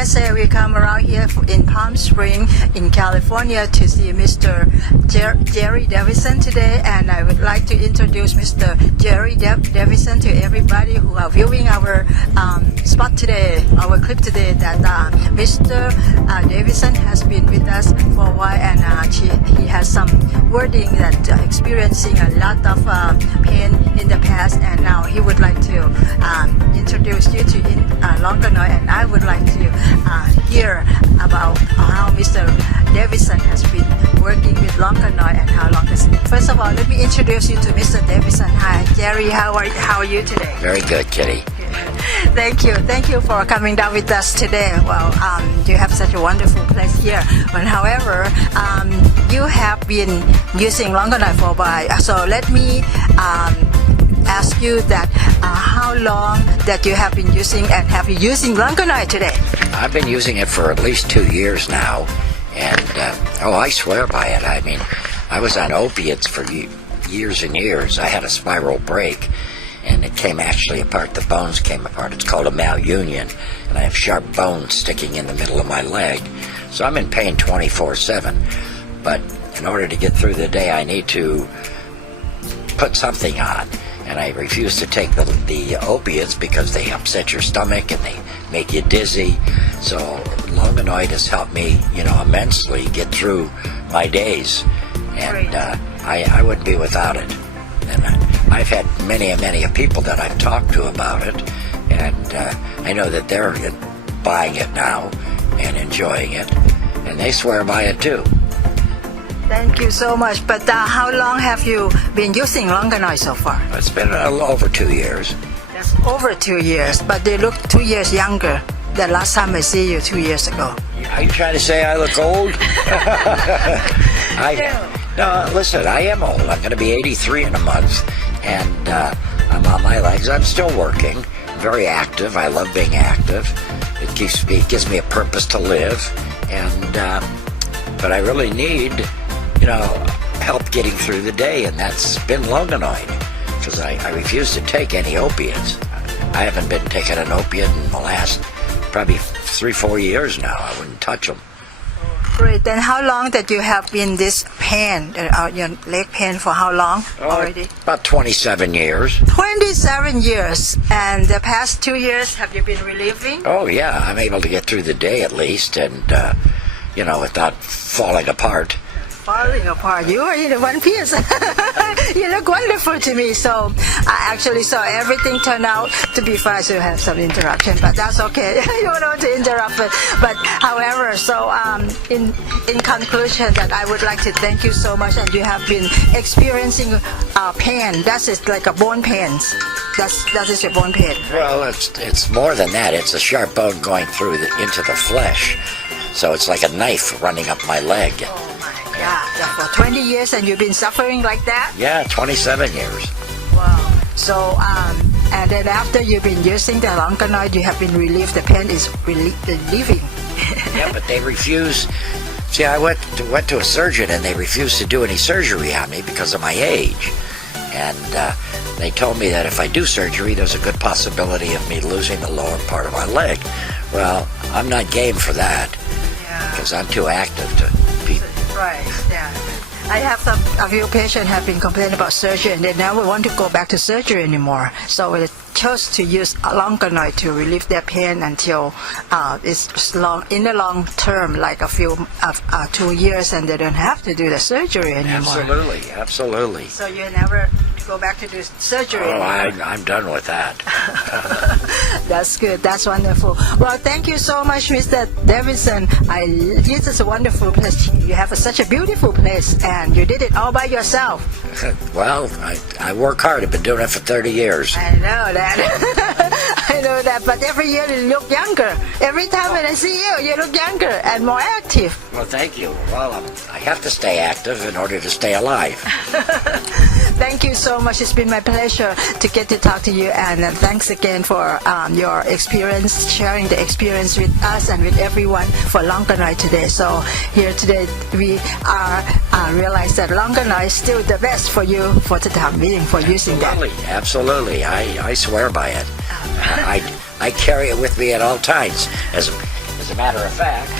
USA. We come around here in Palm Springs in California to see Mr. Jerry Davison today, and I would like to introduce Mr. Jerry Davison to everybody who are viewing our spot today, our clip today. That Mr. Davison has been with us for a while, and he has some wording that experiencing a lot of pain in the past, and now he would like to introduce you to Longanoy, and I would like to hear about how Mr. Davison has been working with Longanoy and how long has it. First of all, let me introduce you to Mr. Davison. Hi, Jerry. How are you today? Very good, Kitty. Thank you for coming down with us today. Well, you have such a wonderful place here. But however, you have been using Longanoy for a while. So let me ask you that how long that you have been using, and have you using Longanoy today? I've been using it for at least 2 years now, and I swear by it. I mean, I was on opiates for years and years. I had a spiral break, and it came actually apart. The bones came apart. It's called a malunion, and I have sharp bones sticking in the middle of my leg. So I'm in pain 24/7. But in order to get through the day, I need to put something on. And I refuse to take the opiates because they upset your stomach and they make you dizzy. So Longanoid has helped me, immensely get through my days. And I wouldn't be without it. And I've had many people that I've talked to about it, and I know that they're buying it now and enjoying it, and they swear by it too. Thank you so much. But how long have you been using Longanoy so far? It's been a little over 2 years. That's over 2 years, but you look 2 years younger than last time I see you 2 years ago. Are you trying to say I look old? No, listen, I am old. I'm going to be 83 in a month, and I'm on my legs. I'm still working, very active. I love being active. It gives me a purpose to live, and but I really need, help getting through the day, and that's been Longanoid, because I refuse to take any opiates. I haven't been taking an opiate in the last probably 3-4 years now. I wouldn't touch them. Great. Then how long that you have been this pain, your leg pain, for how long already? About 27 years. 27 years. And the past 2 years, have you been relieving? Oh, yeah. I'm able to get through the day at least, and, without falling apart. Falling apart. You are in one piece. You look wonderful to me. So I actually saw everything turn out to be fine. So you have some interruption, but that's okay. You don't want to interrupt it. But however, so in conclusion, that I would like to thank you so much. And you have been experiencing pain. That is like a bone pain. That is your bone pain. Right? Well, it's more than that. It's a sharp bone going through into the flesh. So it's like a knife running up my leg. Yeah, for 20 years, and you've been suffering like that? Yeah, 27 years. Wow. So, and then after you've been using the Longanoid, you have been relieved. The pain is relieving. Yeah, but they refuse. See, I went to a surgeon, and they refused to do any surgery on me because of my age. And they told me that if I do surgery, there's a good possibility of me losing the lower part of my leg. Well, I'm not game for that, because I'm too active to be. Right, yeah. I have a few patients have been complaining about surgery, and they never want to go back to surgery anymore. So they chose to use Longanoid to relieve their pain until it's in the long term, like a few 2 years, and they don't have to do the surgery anymore. Absolutely. So you never go back to do surgery anymore? I'm done with that. That's good. That's wonderful. Well, thank you so much, Mr. Davison. This is a wonderful place. You have such a beautiful place, and you did it all by yourself. Well, I work hard. I've been doing it for 30 years. I know that. I know that. But every year you look younger. Every time when I see you, you look younger and more active. Well, thank you. Well, I have to stay active in order to stay alive. Thank you so much. It's been my pleasure to get to talk to you, and thanks again for your experience, sharing the experience with us and with everyone for Longanoid today. So here today we realize that Longanoid is still the best for you for the time being, for using that. Absolutely. I swear by it. I carry it with me at all times. As a As a matter of fact,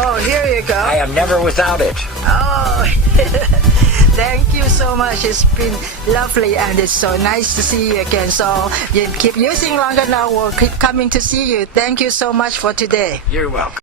Oh, here you go. I am never without it. Oh, thank you so much. It's been lovely and it's so nice to see you again. So you keep using longer now. We'll keep coming to see you. Thank you so much for today. You're welcome.